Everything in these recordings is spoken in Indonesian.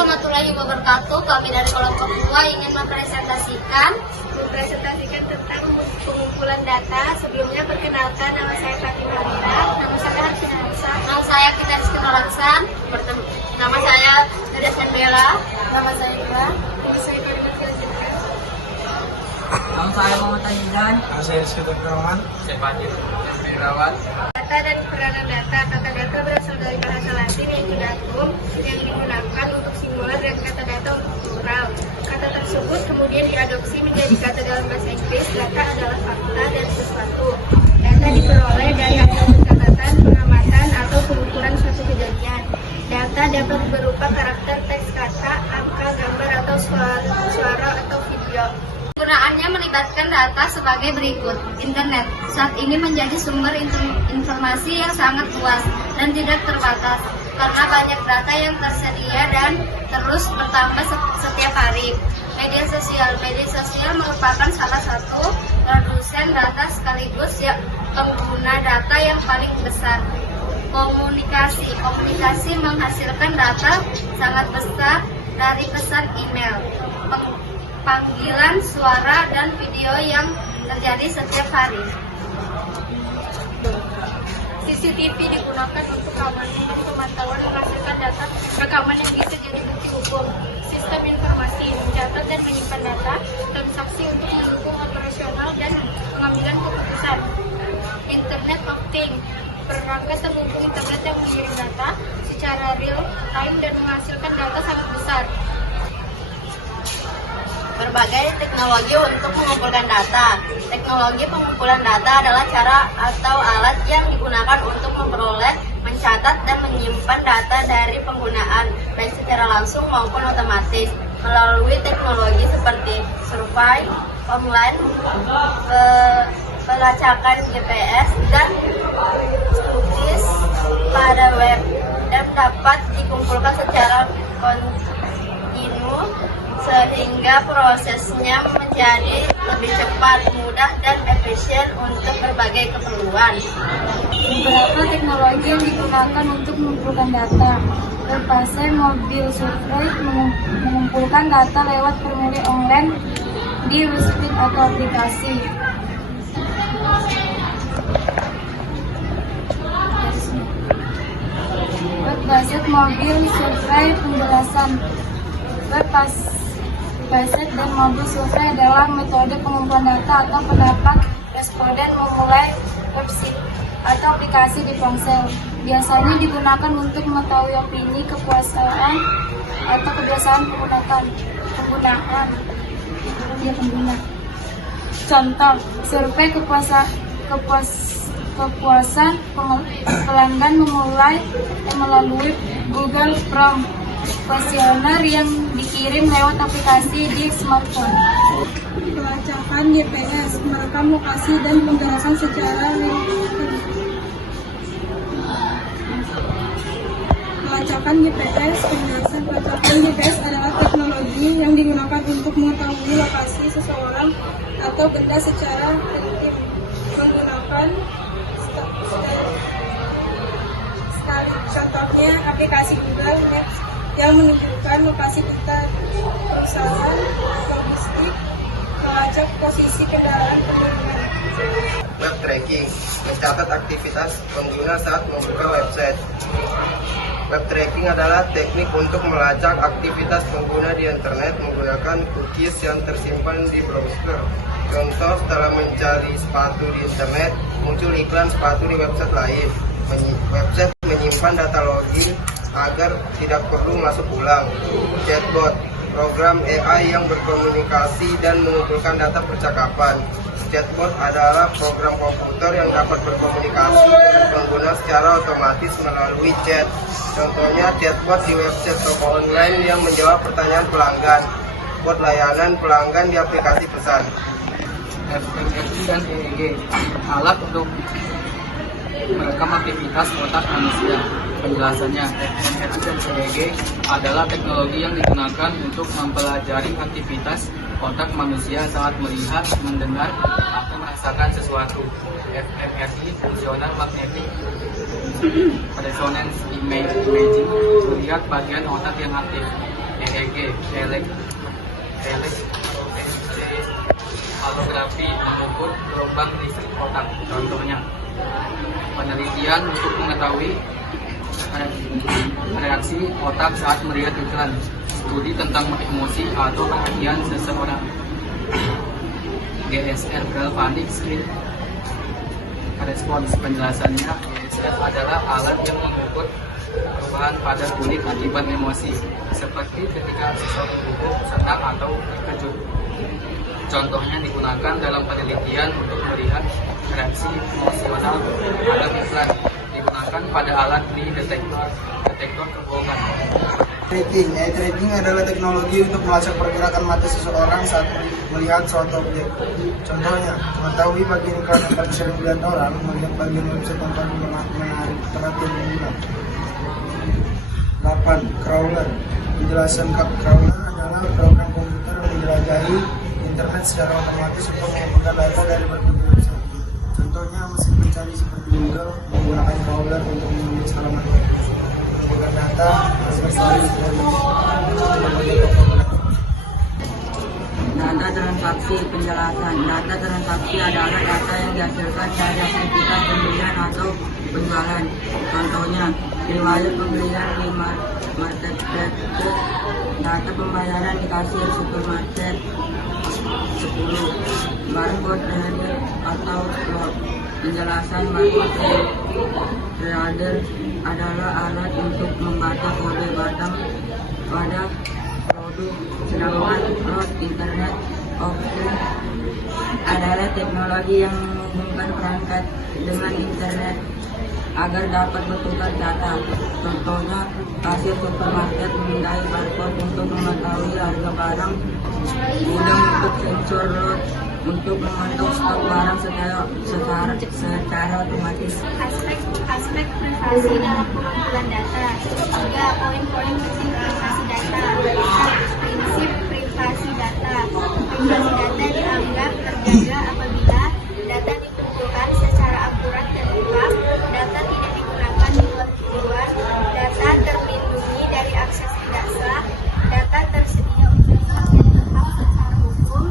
warahmatullahi wabarakatuh. Kami dari kelompok 2 ingin mempresentasikan tentang pengumpulan data. Sebelumnya perkenalkan, nama saya Fatimah Almira. Nama saya Kita Rizky Noraksan. Nama saya Nadia Bella. Nama saya Iqbal. Nama saya Muhammad Azidan. Saya Rizky Rahman. Saya Fadil Irawan. Data dan peranan data. Kata data berasal dari bahasa Latin yaitu datum, yang digunakan untuk singular dan kata data untuk plural. Kata tersebut kemudian diadopsi menjadi kata dalam bahasa Inggris. Data adalah fakta dan sesuatu. Data diperoleh dari hasil pencatatan, pengamatan, atau pengukuran suatu kejadian. Data dapat berupa karakter, teks kata, angka, gambar, atau suara atau video. Penggunaannya melibatkan data sebagai berikut. Internet saat ini menjadi sumber informasi yang sangat luas dan tidak terbatas karena banyak data yang tersedia dan terus bertambah setiap hari. Media sosial merupakan salah satu produsen data sekaligus pengguna data yang paling besar. Komunikasi menghasilkan data sangat besar dari pesan email, panggilan suara dan video yang terjadi setiap hari. CCTV digunakan untuk keamanan dan pemantauan, menghasilkan data rekaman yang bisa jadi bukti hukum. Sistem informasi mencatat dan menyimpan data, transaksi untuk mendukung operasional dan pengambilan keputusan. Internet of Things, perangkat terhubung internet yang mengirim data secara real time dan menghasilkan data sangat besar. Berbagai teknologi untuk mengumpulkan data. Teknologi pengumpulan data adalah cara atau alat yang digunakan untuk memperoleh, mencatat, dan menyimpan data dari penggunaan, baik secara langsung maupun otomatis, melalui teknologi seperti survei online, pelacakan GPS, dan cookies pada web, dan dapat dikumpulkan secara kontinu sehingga prosesnya menjadi lebih cepat, mudah, dan efisien untuk berbagai keperluan. Beberapa teknologi yang digunakan untuk mengumpulkan data. Berbagai mobil survei mengumpulkan data lewat formulir online di website atau aplikasi. Website mobil survei penjelasan. Website dan mobil survei adalah metode pengumpulan data atau pendapat responden memulai website atau aplikasi di ponsel. Biasanya digunakan untuk mengetahui opini, kepuasan, atau kebiasaan penggunaan pengguna. Contoh, survei kepuasan pelanggan melalui Google Chrome, kuesioner yang dikirim lewat aplikasi di smartphone. Pelacakan GPS, merekam lokasi dan penjelasan secara real. Pelacakan GPS adalah teknologi yang digunakan untuk mengetahui lokasi seseorang atau benda secara real-time menggunakan contohnya aplikasi Google Maps yang menunjukkan lokasi kita, perusahaan, logistik, melacak posisi kendaraan pengguna. Web tracking mencatat aktivitas pengguna saat membuka website. Web tracking adalah teknik untuk melacak aktivitas pengguna di internet menggunakan cookies yang tersimpan di browser. Contoh, setelah mencari sepatu di internet, muncul iklan sepatu di website lain. Website menyimpan data login agar tidak perlu masuk ulang. Chatbot, program AI yang berkomunikasi dan mengumpulkan data percakapan. Chatbot adalah program komputer yang dapat berkomunikasi dengan pengguna secara otomatis melalui chat. Contohnya chatbot di website toko online yang menjawab pertanyaan pelanggan. Bot layanan pelanggan di aplikasi pesan. FMRI dan EEG, alat untuk merekam aktivitas otak manusia. Penjelasannya, FMRI dan EEG adalah teknologi yang digunakan untuk mempelajari aktivitas otak manusia saat melihat, mendengar, atau merasakan sesuatu. fMRI, Functional Magnetic Resonance Imaging, melihat bagian otak yang aktif. EEG, elektroencephalografi mengukur gelombang listrik otak. Contohnya, penelitian untuk mengetahui reaksi otak saat melihat iklan, studi tentang emosi atau perhatian seseorang. GSR, galvanic skin response. Penjelasannya, GSR adalah alat yang mengukur perubahan pada kulit akibat emosi, seperti ketika seseorang gugup, senang, atau terkejut. Contohnya digunakan dalam penelitian untuk melihat reaksi emosional pada iklan. Digunakan pada alat di detektor kebohongan. Tracking. Tracking adalah teknologi untuk melacak pergerakan mata seseorang saat melihat suatu objek. Contohnya, mengetahui bagian iklan yang paling sering dilihat orang, melihat bagian website yang paling menarik perhatian pengguna. 8. Crawler. Penjelasan crawler adalah program komputer yang menjelajahi internet secara otomatis untuk mengumpulkan data dari berbagai website. Contohnya, mesin pencari seperti Google menggunakan crawler untuk menulis halaman web, mengumpulkan data, aksesoris, dan berbagai toko web. Data transaksi. Penjelasan. Data transaksi adalah data yang dihasilkan dari aktivitas pembelian atau penjualan. Contohnya, riwayat pembelian di marketplace, data pembayaran di kasir supermarket, 10. Barcode reader atau slot. Penjelasan. Barcode reader adalah alat untuk membaca kode batang pada produk, sedangkan slot Internet of Things adalah teknologi yang menghubungkan perangkat dengan internet agar dapat bertukar data. Contohnya, kasir supermarket memindai barcode untuk mengetahui harga barang, gudang untuk sensor load untuk memantau stok barang secara otomatis. Aspek privasi dalam pengumpulan data. 3. Poin-poin penting privasi data. Prinsip privasi data. Privasi data dianggap terjaga apabila data dikumpulkan secara akurat dan lengkap, data tidak digunakan di luar, data terlindungi dari akses tidak sah, data tersedia untuk dipakai secara hukum,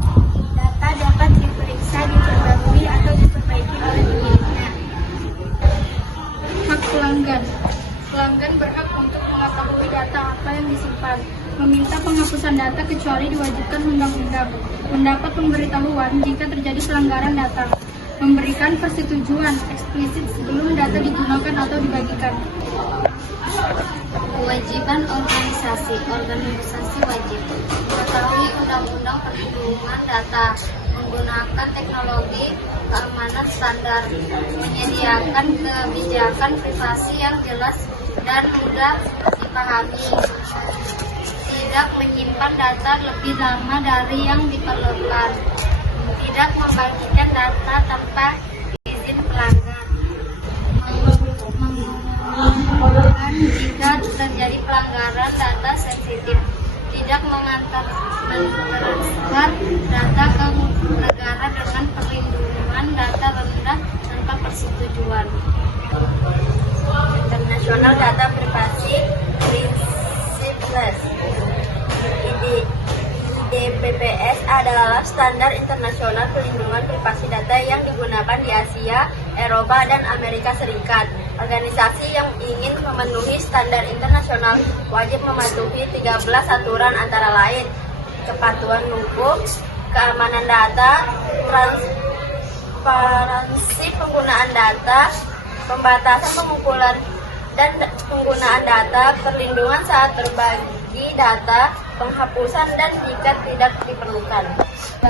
data dapat diperiksa, diperbarui, atau diperbaiki oleh pemiliknya. Hak pelanggan. Pelanggan berhak untuk mengetahui data apa yang disimpan, meminta penghapusan data kecuali diwajibkan undang-undang, mendapat pemberitahuan jika terjadi pelanggaran data, memberikan persetujuan eksplisit sebelum data digunakan atau dibagikan. Kewajiban organisasi wajib mengetahui undang-undang perlindungan data, menggunakan teknologi keamanan standar, menyediakan kebijakan privasi yang jelas dan mudah dipahami, tidak menyimpan data lebih lama dari yang diperlukan, tidak membagikan data tanpa izin pelanggan, mengumumkan jika terjadi pelanggaran data sensitif, tidak mentransfer data ke negara dengan perlindungan data rendah tanpa persetujuan. International Data Privacy Principles. IDPPS adalah standar internasional perlindungan privasi data yang digunakan di Asia, Eropa, dan Amerika Serikat. Organisasi yang ingin memenuhi standar internasional wajib mematuhi 13 aturan antara lain: kepatuhan hukum, keamanan data, transparansi penggunaan data, pembatasan pengumpulan dan penggunaan data, perlindungan saat berbagi data, penghapusan dan jika tidak diperlukan. Di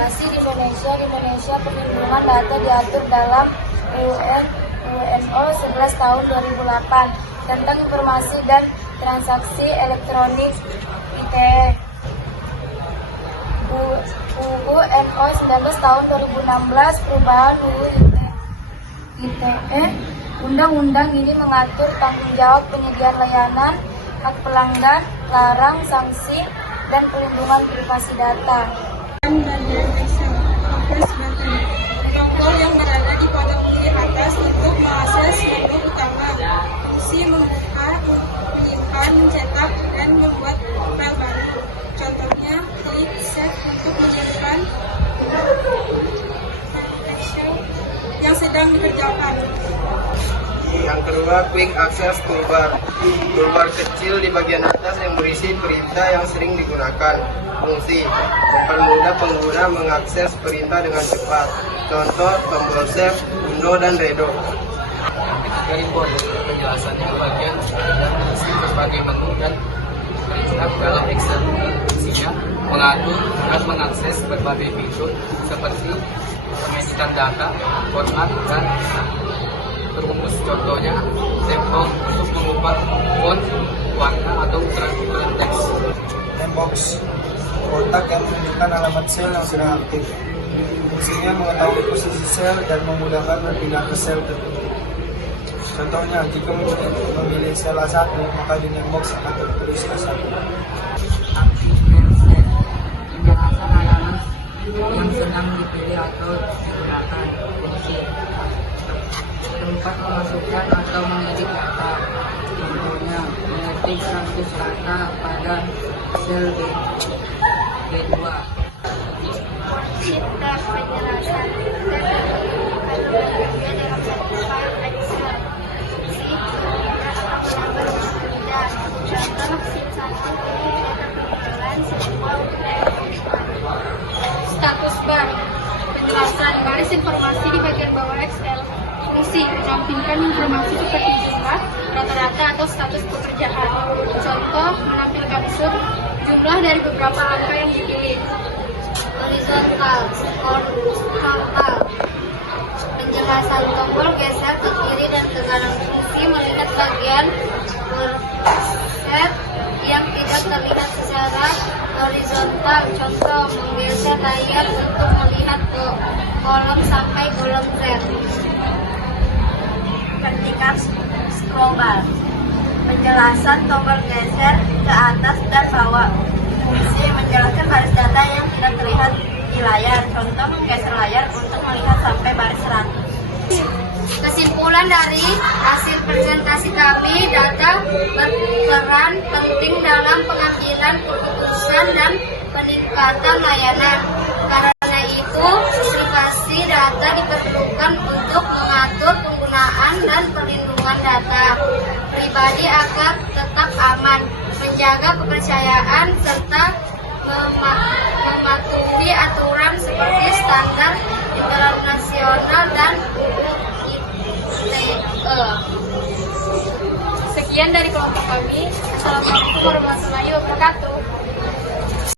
Indonesia perlindungan data diatur dalam UNO 11 tahun 2008 tentang informasi dan transaksi elektronik ITE. UNO 19 tahun 2016 perubahan UU ITE. Undang-undang ini mengatur tanggung jawab penyediaan layanan, hak pelanggan, larang, sanksi, dan perlindungan privasi data. Tombol yang berada di pojok kiri atas untuk mengakses menu utama. Isi membuka, menyimpan, mencetak, dan membuat file baru. pengembangan yang sedang dikerjakan. Yang kedua, quick access toolbar. Toolbar kecil di bagian atas yang berisi perintah yang sering digunakan. Fungsi mempermudah pengguna mengakses perintah dengan cepat. Contoh tombol save, undo, dan redo. Dari penjelasannya bagian dan isi berbagai bentuk dan perintah dalam Excel. Isinya mengatur dan mengakses berbagai fitur seperti pengisian data, format, dan terumus. Contohnya, sampel untuk mengubah font, warna, atau ukuran teks. Inbox, kotak yang menunjukkan alamat sel yang sudah aktif. Fungsinya mengetahui posisi sel dan memudahkan berpindah ke sel tertentu. Contohnya, jika memilih sel A1, maka di inbox akan tertulis A1. Penjelasan halaman yang sedang dipilih atau digunakan. Fungsi tempat memasukkan atau mengedit data. Contohnya, mengetik 100 kata pada sel B2. Cinta penjelasan dan kandungannya dalam satu file Excel. Fungsi menambah bekerja. Contoh sheet 1 penjualan sebuah status bar. Penjelasan baris informasi di bagian bawah Excel. Fungsi menampilkan informasi seperti jumlah, rata-rata, atau status pekerjaan. Contoh menampilkan jumlah dari beberapa angka yang dipilih. Horizontal, horizontal. Penjelasan tombol geser ke kiri dan ke kanan. Fungsi melihat bagian set yang tidak terlihat secara horizontal. Contoh menggeser layar untuk melihat ke kolom sampai kolom Z. Vertikal scroll bar. Penjelasan tombol geser ke atas dan bawah. Fungsi menjelaskan baris data yang tidak terlihat di layar. Contoh menggeser layar untuk melihat sampai baris 100. Kesimpulan dari hasil presentasi kami, data berperan penting dalam pengambilan keputusan dan peningkatan layanan. Karena itu, privasi data diperlukan untuk mengatur penggunaan dan perlindungan data pribadi agar tetap aman, menjaga kepercayaan, serta mematuhi aturan seperti standar internasional dan ITE. Sekian dari kelompok kami. Assalamualaikum warahmatullahi wabarakatuh.